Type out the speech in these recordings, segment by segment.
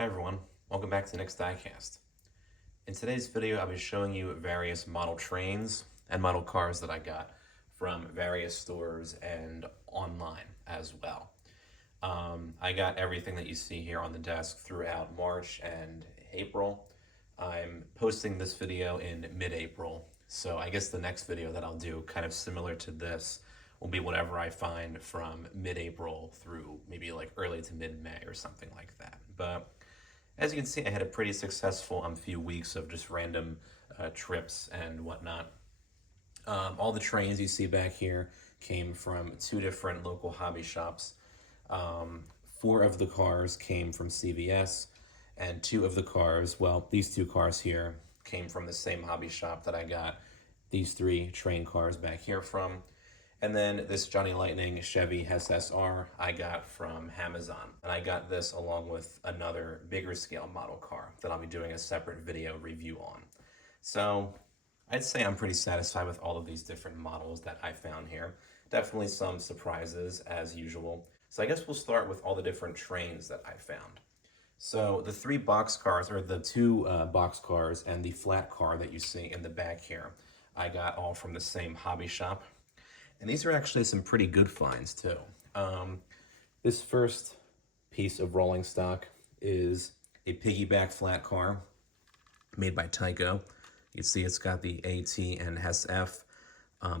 Hi everyone, welcome back to the next Diecast. In today's video, I'll be showing you various model trains and model cars that I got from various stores and online as well. I got everything that you see here on the desk throughout March and April. I'm posting this video in mid-April, so I guess the next video that I'll do, kind of similar to this, will be whatever I find from mid-April through maybe like early to mid-May or something like that. But as you can see, I had a pretty successful few weeks of just random trips and whatnot. All the trains you see back here came from 2 different local hobby shops. 4 of the cars came from CVS, and 2 of the cars, well, these 2 cars here came from the same hobby shop that I got these 3 train cars back here from. And then this Johnny Lightning Chevy SSR I got from Amazon. And I got this along with another bigger scale model car that I'll be doing a separate video review on. So I'd say I'm pretty satisfied with all of these different models that I found here. Definitely some surprises as usual. So I guess we'll start with all the different trains that I found. So the 3 box cars, or the 2 box cars and the flat car that you see in the back here, I got all from the same hobby shop. And these are actually some pretty good finds too. This first piece of rolling stock is a piggyback flat car made by Tyco. You can see it's got the AT and SF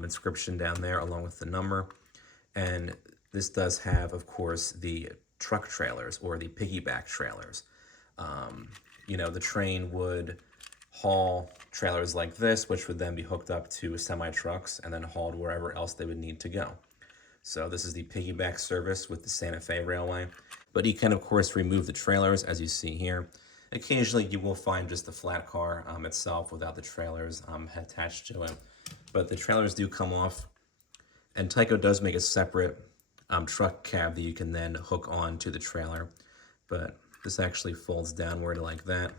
inscription down there along with the number. And this does have, of course, the truck trailers or the piggyback trailers. The train would haul trailers like this, which would then be hooked up to semi-trucks and then hauled wherever else they would need to go. So this is the piggyback service with the Santa Fe Railway. But you can, of course, remove the trailers, as you see here. Occasionally, you will find just the flat car itself without the trailers attached to it. But the trailers do come off. And Tyco does make a separate truck cab that you can then hook on to the trailer. But this actually folds downward like that.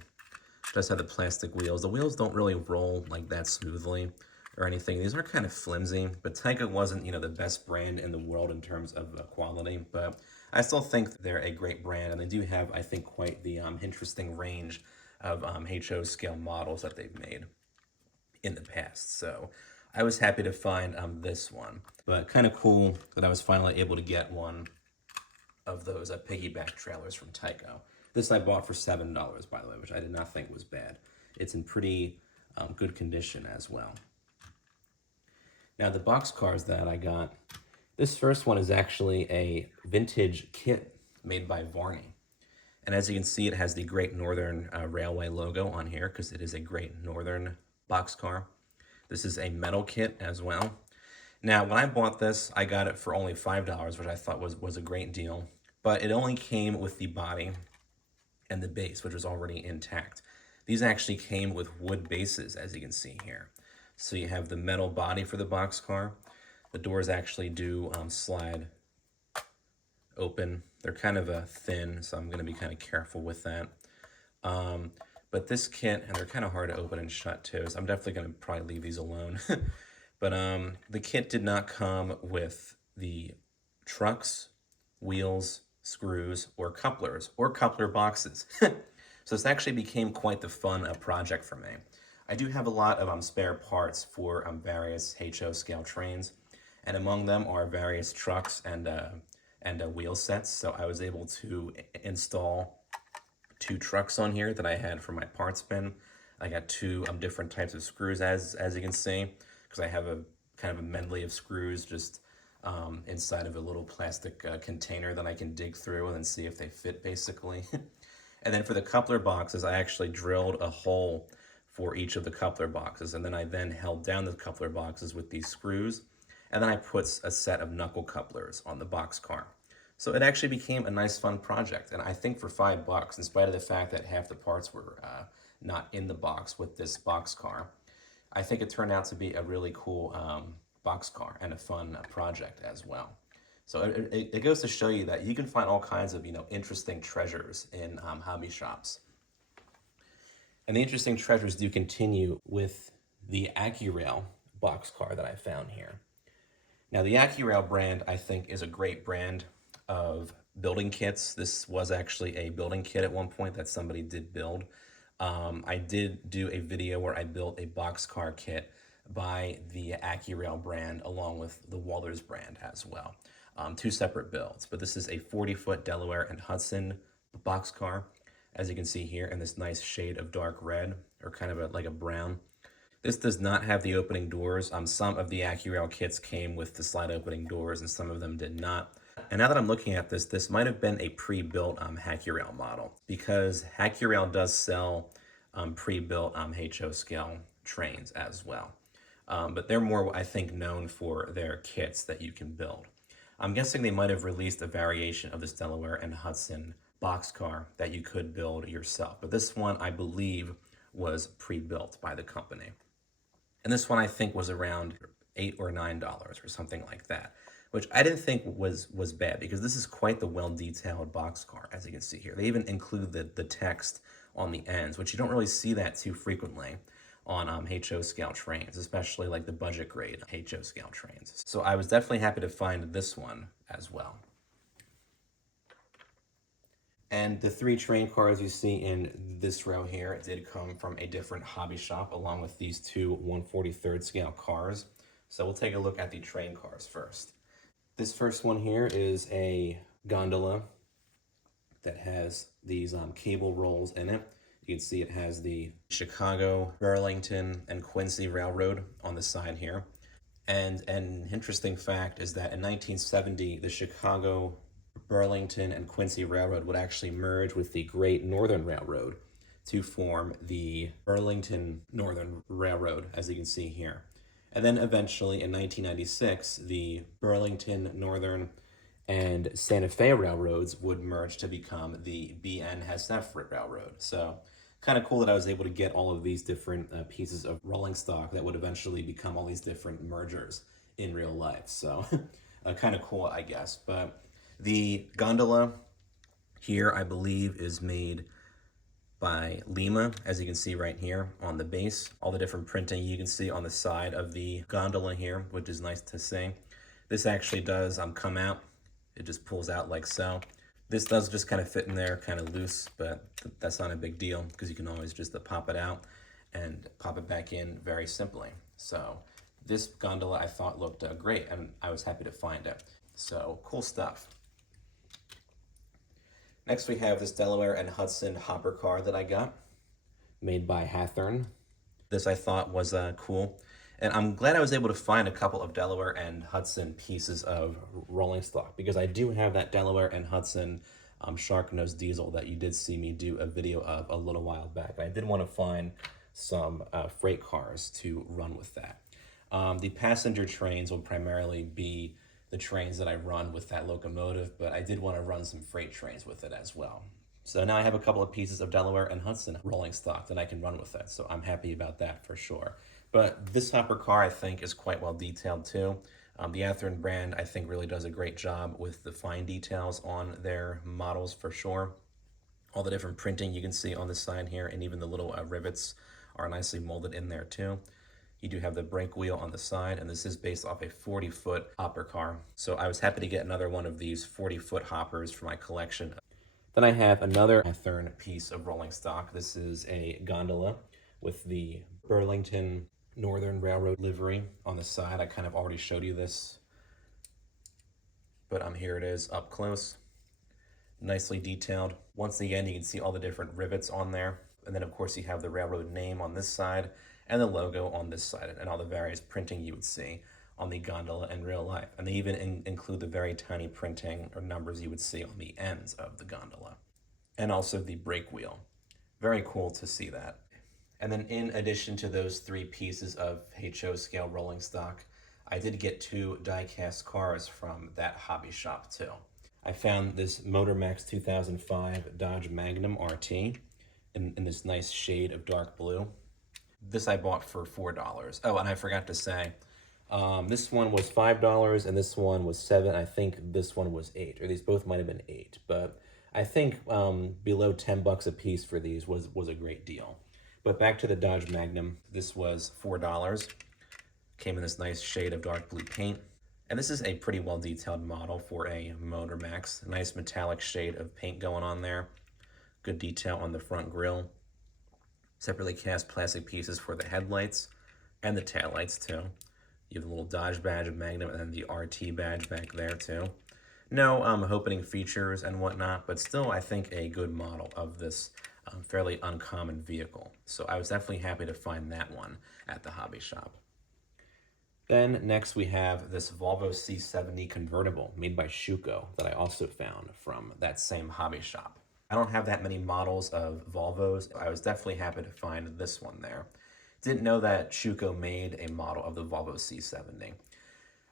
It does have the plastic wheels. The wheels don't really roll like that smoothly or anything. These are kind of flimsy, but Tyco wasn't, the best brand in the world in terms of quality, but I still think they're a great brand, and they do have, I think, quite the interesting range of HO scale models that they've made in the past. So I was happy to find this one, but kind of cool that I was finally able to get one of those piggyback trailers from Tyco. This I bought for $7, by the way, which I did not think was bad. It's in pretty good condition as well. Now, the box cars that I got, this first one is actually a vintage kit made by Varney. And as you can see, it has the Great Northern Railway logo on here because it is a Great Northern box car. This is a metal kit as well. Now, when I bought this, I got it for only $5, which I thought was a great deal. But it only came with the body and the base, which was already intact. These actually came with wood bases, as you can see here. So you have the metal body for the box car. The doors actually do slide open. They're kind of thin, so I'm going to be kind of careful with that. But this kit, and they're kind of hard to open and shut too, so I'm definitely going to probably leave these alone. But the kit did not come with the trucks, wheels, screws, or coupler boxes. So this actually became quite the fun project for me. I do have a lot of spare parts for various HO scale trains, and among them are various trucks and wheel sets. So I was able to install 2 trucks on here that I had for my parts bin. I got 2 different types of screws, as you can see, because I have a kind of a medley of screws just inside of a little plastic container that I can dig through and then see if they fit, basically. And then for the coupler boxes, I actually drilled a hole for each of the coupler boxes, and then I held down the coupler boxes with these screws, and then I put a set of knuckle couplers on the box car. So it actually became a nice, fun project, and I think for $5, in spite of the fact that half the parts were not in the box with this box car, I think it turned out to be a really cool box car and a fun project as well. So it goes to show you that you can find all kinds of interesting treasures in hobby shops. And the interesting treasures do continue with the AccuRail box car that I found here. Now, the AccuRail brand, I think, is a great brand of building kits. This was actually a building kit at one point that somebody did build. I did do a video where I built a boxcar kit by the AccuRail brand along with the Walters brand as well. Two separate builds, but this is a 40-foot Delaware and Hudson boxcar, as you can see here in this nice shade of dark red, or kind of like a brown. This does not have the opening doors. Some of the AccuRail kits came with the slide opening doors and some of them did not. And now that I'm looking at this, this might have been a pre-built AccuRail model, because AccuRail does sell pre-built HO scale trains as well. But they're more, I think, known for their kits that you can build. I'm guessing they might have released a variation of this Delaware and Hudson boxcar that you could build yourself. But this one, I believe, was pre-built by the company. And this one, I think, was around $8 or $9 or something like that, which I didn't think was bad, because this is quite the well-detailed boxcar, as you can see here. They even include the text on the ends, which you don't really see that too frequently on HO scale trains, especially like the budget grade HO scale trains. So I was definitely happy to find this one as well. And the 3 train cars you see in this row here did come from a different hobby shop, along with these 2 1/43rd scale cars. So we'll take a look at the train cars first. This first one here is a gondola that has these cable rolls in it. You can see it has the Chicago, Burlington, and Quincy Railroad on the side here. And an interesting fact is that in 1970, the Chicago, Burlington, and Quincy Railroad would actually merge with the Great Northern Railroad to form the Burlington Northern Railroad, as you can see here. And then eventually in 1996, the Burlington Northern and Santa Fe Railroads would merge to become the BN Hesef Railroad. So kind of cool that I was able to get all of these different pieces of rolling stock that would eventually become all these different mergers in real life. So kind of cool, I guess. But the gondola here, I believe, is made by Lima, as you can see right here on the base. All the different printing you can see on the side of the gondola here, which is nice to see. This actually does come out. It just pulls out like so. This does just kind of fit in there, kind of loose, but that's not a big deal, because you can always just pop it out and pop it back in very simply. So this gondola I thought looked great, and I was happy to find it. So cool stuff. Next we have this Delaware and Hudson hopper car that I got, made by Hathorn. This I thought was cool. And I'm glad I was able to find a couple of Delaware and Hudson pieces of rolling stock, because I do have that Delaware and Hudson shark nose diesel that you did see me do a video of a little while back. I did want to find some freight cars to run with that. The passenger trains will primarily be the trains that I run with that locomotive, but I did want to run some freight trains with it as well. So now I have a couple of pieces of Delaware and Hudson rolling stock that I can run with it, so I'm happy about that for sure. But this hopper car, I think, is quite well detailed too. The Hathorn brand, I think, really does a great job with the fine details on their models for sure. All the different printing you can see on the side here, and even the little rivets are nicely molded in there too. You do have the brake wheel on the side, and this is based off a 40-foot hopper car. So I was happy to get another one of these 40-foot hoppers for my collection. Then I have another Hathorn piece of rolling stock. This is a gondola with the Burlington Northern Railroad livery on the side. I kind of already showed you this, but here it is up close. Nicely detailed. Once again, you can see all the different rivets on there. And then of course you have the railroad name on this side and the logo on this side, and all the various printing you would see on the gondola in real life. And they even include the very tiny printing or numbers you would see on the ends of the gondola. And also the brake wheel. Very cool to see that. And then in addition to those 3 pieces of HO scale rolling stock, I did get 2 diecast cars from that hobby shop too. I found this Motormax 2005 Dodge Magnum RT in this nice shade of dark blue. This I bought for $4. Oh, and I forgot to say, this one was $5 and this one was $7. I think this one was $8, or these both might have been $8. But I think below $10 a piece for these was a great deal. But back to the Dodge Magnum, this was $4. Came in this nice shade of dark blue paint. And this is a pretty well detailed model for a Motor Max. Nice metallic shade of paint going on there. Good detail on the front grille. Separately cast plastic pieces for the headlights and the taillights too. You have the little Dodge badge of Magnum and then the RT badge back there too. No opening features and whatnot, but still I think a good model of this fairly uncommon vehicle. So I was definitely happy to find that one at the hobby shop. Then next we have this Volvo C70 convertible made by Schuco that I also found from that same hobby shop. I don't have that many models of Volvos. I was definitely happy to find this one there. Didn't know that Schuco made a model of the Volvo C70.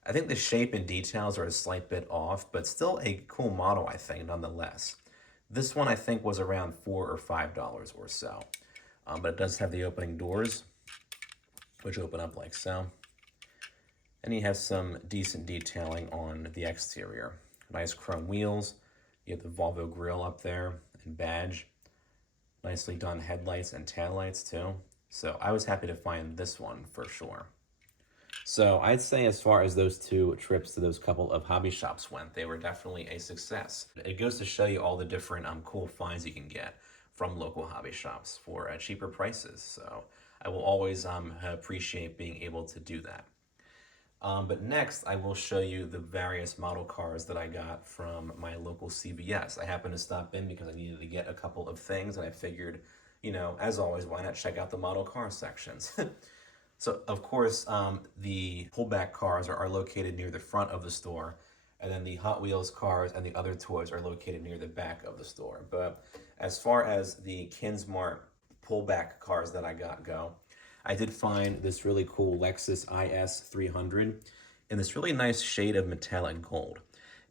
I think the shape and details are a slight bit off, but still a cool model, I think, nonetheless. This one I think was around $4 or $5 or so. But it does have the opening doors, which open up like so. And you have some decent detailing on the exterior. Nice chrome wheels. You have the Volvo grille up there and badge. Nicely done headlights and taillights too. So I was happy to find this one for sure. So I'd say as far as those two trips to those couple of hobby shops went, they were definitely a success. It goes to show you all the different cool finds you can get from local hobby shops for cheaper prices. So I will always appreciate being able to do that. But next, I will show you the various model cars that I got from my local CVS. I happened to stop in because I needed to get a couple of things, and I figured, you know, as always, why not check out the model car sections? So, of course, the pullback cars are located near the front of the store, and then the Hot Wheels cars and the other toys are located near the back of the store. But as far as the Kinsmart pullback cars that I got go, I did find this really cool Lexus IS 300 in this really nice shade of metallic gold.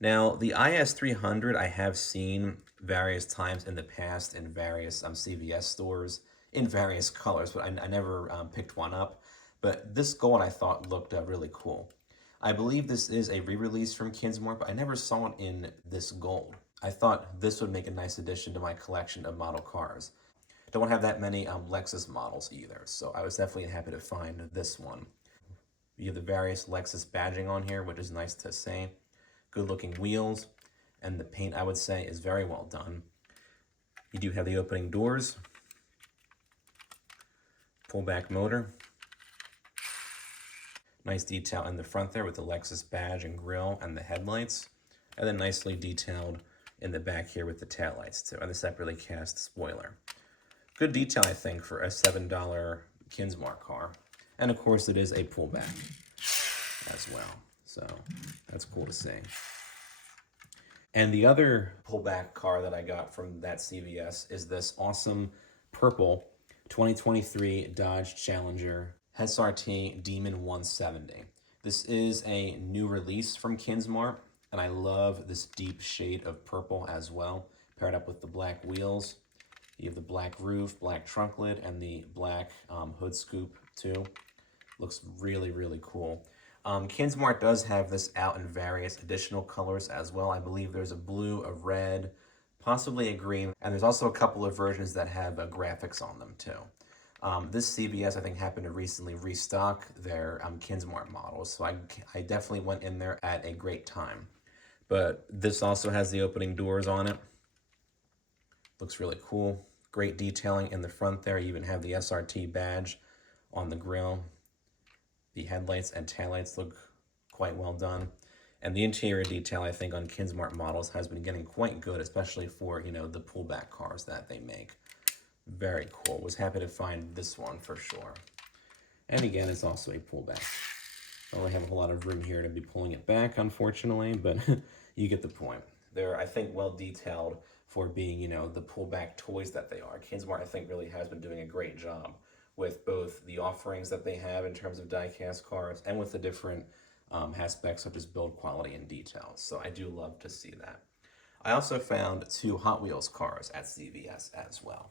Now, the IS 300 I have seen various times in the past in various CVS stores in various colors, but I never picked one up. But this gold I thought looked really cool. I believe this is a re-release from Kinsmart, but I never saw it in this gold. I thought this would make a nice addition to my collection of model cars. Don't have that many Lexus models either, so I was definitely happy to find this one. You have the various Lexus badging on here, which is nice to see. Good looking wheels, and the paint I would say is very well done. You do have the opening doors, pullback motor. Nice detail in the front there with the Lexus badge and grille and the headlights. And then nicely detailed in the back here with the taillights too, and the separately cast spoiler. Good detail, I think, for a $7 Kinsmart car. And of course, it is a pullback as well. So that's cool to see. And the other pullback car that I got from that CVS is this awesome purple 2023 Dodge Challenger SRT Demon 170. This is a new release from Kinsmart, and I love this deep shade of purple as well, paired up with the black wheels. You have the black roof, black trunk lid, and the black hood scoop too. Looks really, really cool. Kinsmart does have this out in various additional colors as well. I believe there's a blue, a red, possibly a green, and there's also a couple of versions that have graphics on them too. This CVS, I think, happened to recently restock their Kinsmart models, so I definitely went in there at a great time. But this also has the opening doors on it. Looks really cool. Great detailing in the front there. You even have the SRT badge on the grille. The headlights and taillights look quite well done. And the interior detail, I think, on Kinsmart models has been getting quite good, especially for, you know, the pullback cars that they make. Very cool. Was happy to find this one for sure. And again, it's also a pullback. Don't really have a whole lot of room here to be pulling it back, unfortunately, but you get the point. They're, I think, well detailed for being, you know, the pullback toys that they are. Kinsmart, I think, really has been doing a great job with both the offerings that they have in terms of die-cast cars and with the different aspects such as build quality and details. So I do love to see that. I also found two Hot Wheels cars at CVS as well.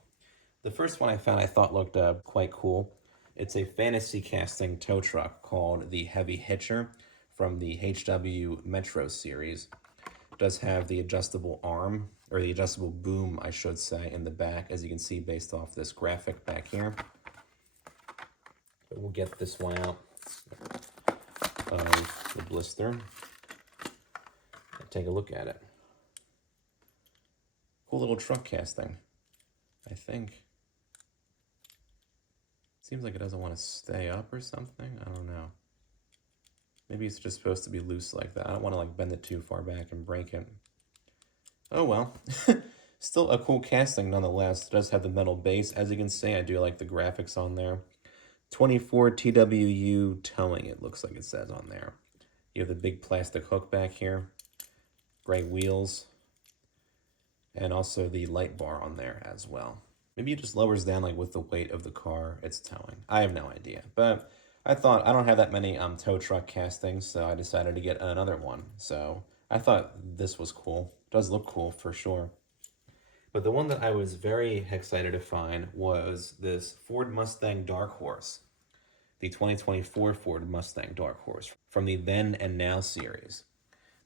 The first one I found I thought looked quite cool. It's a fantasy casting tow truck called the Heavy Hitcher from the HW Metro series. It does have the adjustable arm, or the adjustable boom, I should say, in the back, as you can see based off this graphic back here. But we'll get this one out. of the blister and take a look at it. Cool little truck casting, I think. Seems like it doesn't want to stay up or something. I don't know. Maybe it's just supposed to be loose like that. I don't want to like bend it too far back and break it. Oh well. Still a cool casting nonetheless. It does have the metal base. As you can see, I do like the graphics on there. 24 TWU towing, it looks like it says on there. You have the big plastic hook back here. Gray wheels. And also the light bar on there as well. Maybe it just lowers down like with the weight of the car it's towing. I have no idea. But I thought I don't have that many tow truck castings, so I decided to get another one. So I thought this was cool. It does look cool for sure. But the one that I was very excited to find was this Ford Mustang Dark Horse. The 2024 Ford Mustang Dark Horse from the Then and Now series.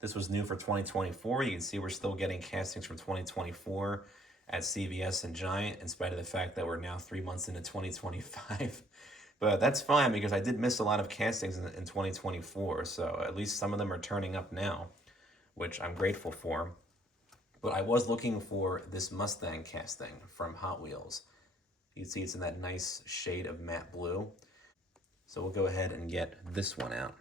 This was new for 2024. You can see we're still getting castings from 2024 at CVS and Giant, in spite of the fact that we're now 3 months into 2025. But that's fine because I did miss a lot of castings in 2024, so at least some of them are turning up now, which I'm grateful for. But I was looking for this Mustang casting from Hot Wheels. You can see it's in that nice shade of matte blue. So we'll go ahead and get this one out.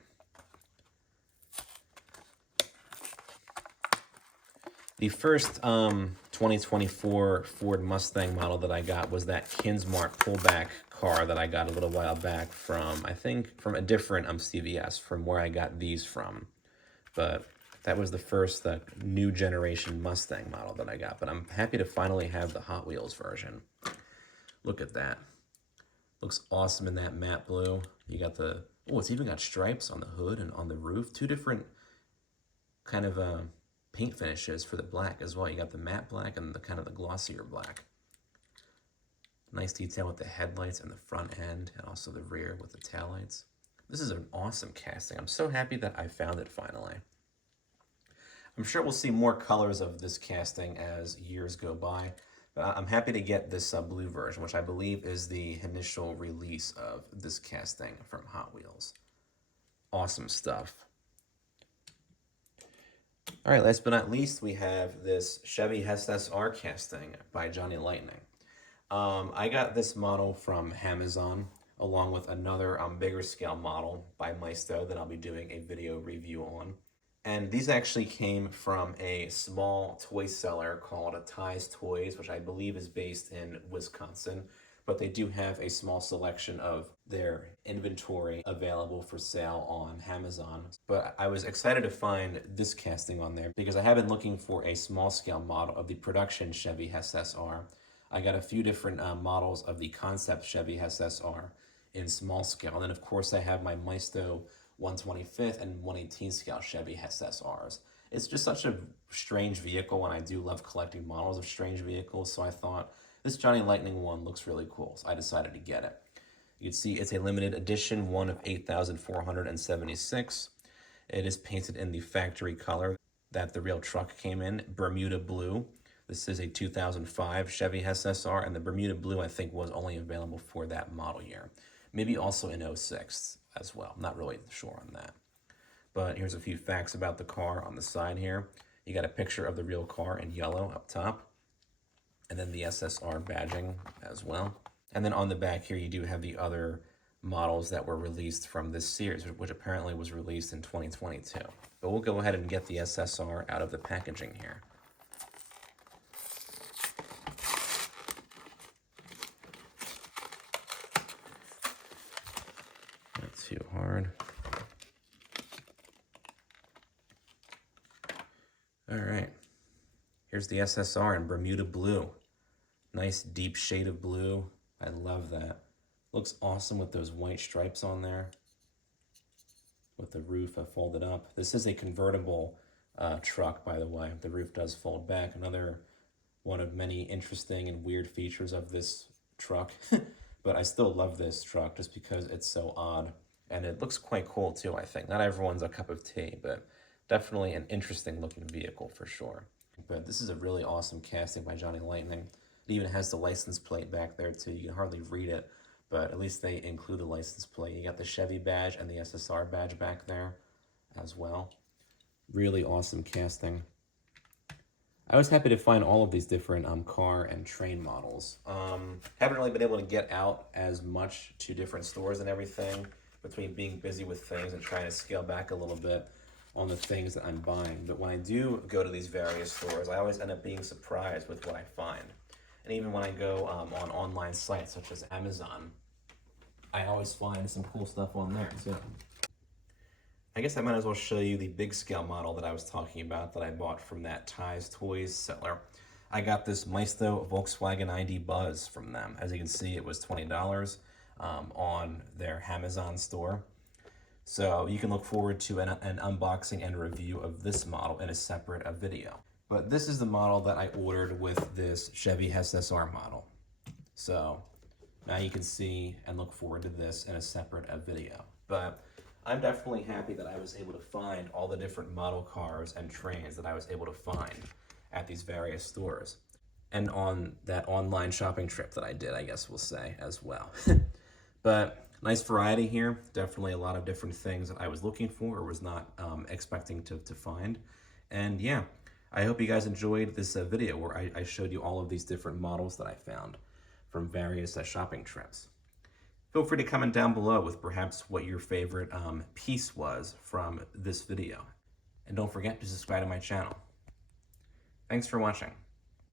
The first 2024 Ford Mustang model that I got was that Kinsmart pullback car that I got a little while back from, I think, from a different CVS, from where I got these from. But that was the first new generation Mustang model that I got. But I'm happy to finally have the Hot Wheels version. Look at that. Looks awesome in that matte blue. You got the, oh, it's even got stripes on the hood and on the roof. Two different kind of paint finishes for the black as well. You got the matte black and the kind of the glossier black. Nice detail with the headlights and the front end and also the rear with the taillights. This is an awesome casting. I'm so happy that I found it finally. I'm sure we'll see more colors of this casting as years go by, but I'm happy to get this blue version, which I believe is the initial release of this casting from Hot Wheels. Awesome stuff. All right, last but not least, we have this Chevy SSR casting by Johnny Lightning. I got this model from Amazon, along with another bigger scale model by Maisto that I'll be doing a video review on. And these actually came from a small toy seller called Ty's Toys, which I believe is based in Wisconsin. But they do have a small selection of their inventory available for sale on Amazon. But I was excited to find this casting on there because I have been looking for a small scale model of the production Chevy SSR. I got a few different models of the concept Chevy SSR in small scale. And then of course I have my Maisto 125th and 118 scale Chevy SSRs. It's just such a strange vehicle, and I do love collecting models of strange vehicles, so I thought this Johnny Lightning one looks really cool, so I decided to get it. You can see it's a limited edition, one of 8,476. It is painted in the factory color that the real truck came in, Bermuda Blue. This is a 2005 Chevy SSR, and the Bermuda Blue I think was only available for that model year. Maybe also in 06 as well. I'm not really sure on that. But here's a few facts about the car on the side here. You got a picture of the real car in yellow up top. And then the SSR badging as well. And then on the back here, you do have the other models that were released from this series, which apparently was released in 2022. But we'll go ahead and get the SSR out of the packaging here. Not too hard. All right. Here's the SSR in Bermuda Blue. Nice deep shade of blue. I love that. Looks awesome with those white stripes on there. With the roof folded up. This is a convertible truck, by the way. The roof does fold back. Another one of many interesting and weird features of this truck. But I still love this truck just because it's so odd. And it looks quite cool too, I think. Not everyone's a cup of tea, but definitely an interesting looking vehicle for sure. But this is a really awesome casting by Johnny Lightning. It even has the license plate back there too. You can hardly read it, but at least they include the license plate. You got the Chevy badge and the SSR badge back there as well. Really awesome casting. I was happy to find all of these different car and train models. Haven't really been able to get out as much to different stores and everything between being busy with things and trying to scale back a little bit on the things that I'm buying. But when I do go to these various stores, I always end up being surprised with what I find. And even when I go on online sites such as Amazon, I always find some cool stuff on there too. I guess I might as well show you the big scale model that I was talking about that I bought from that Ties Toys seller. I got this Maisto Volkswagen ID Buzz from them. As you can see, it was $20 on their Amazon store. So you can look forward to an unboxing and review of this model in a separate video. But this is the model that I ordered with this Chevy SSR model. So now you can see and look forward to this in a separate video. But I'm definitely happy that I was able to find all the different model cars and trains that I was able to find at these various stores. And on that online shopping trip that I did, I guess we'll say, as well. But nice variety here. Definitely a lot of different things that I was looking for or was not expecting to find. And yeah, I hope you guys enjoyed this video where I showed you all of these different models that I found from various shopping trips. Feel free to comment down below with perhaps what your favorite piece was from this video. And don't forget to subscribe to my channel. Thanks for watching.